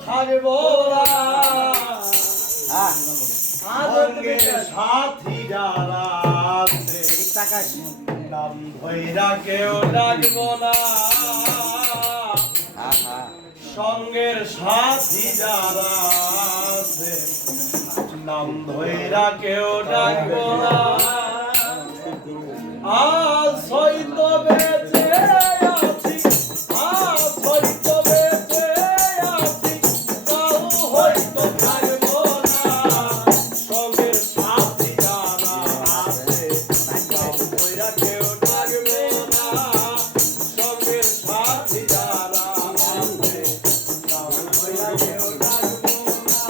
থাকবো না সঙ্গের সাথী যারা আছে নাম ধইরা কেউ ডাকবো না সঙ্গের সাথী যারা আছে নাম ধইরা কেউ ডাকবো না আজ হয়তো বেঁচে আছি আজ হয়তো বেঁচে আছি তাও হয়তো থাকবো না সঙ্গের সাথী যারা আছে নাম ধইরা কেউ ডাকবো না সঙ্গের সাথী যারা আছে নাম ধইরা কেউ ডাকবো না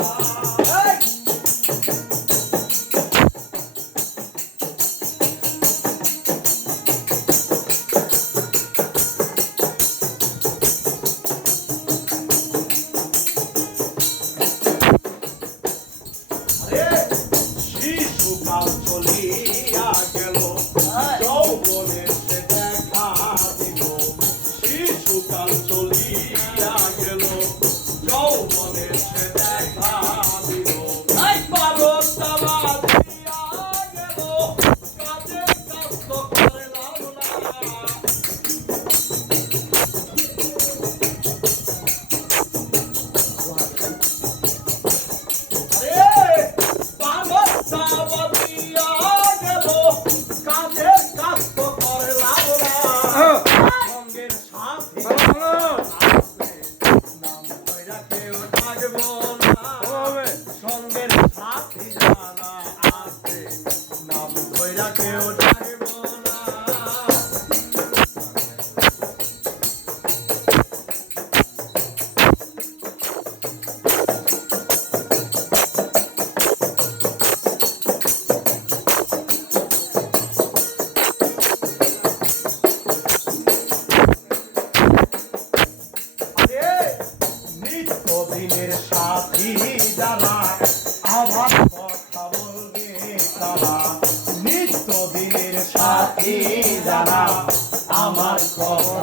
শিশুকাল চলিয়া গেল যৌবনে সে দেখা দিল শিশুকাল চলিয়া গেল যৌবনে সে দেখা দিল বারোটা বাজিয়া গেল কাজের কাজ তো করলাম সঙ্গের সাথী যারা আছে নাম ধইরা কেউ ডাকবো না নিত্যদিনের সাথী যারা আমার কথা বলবে তারা নিত্যদিনের সাথী যারা আমার কথা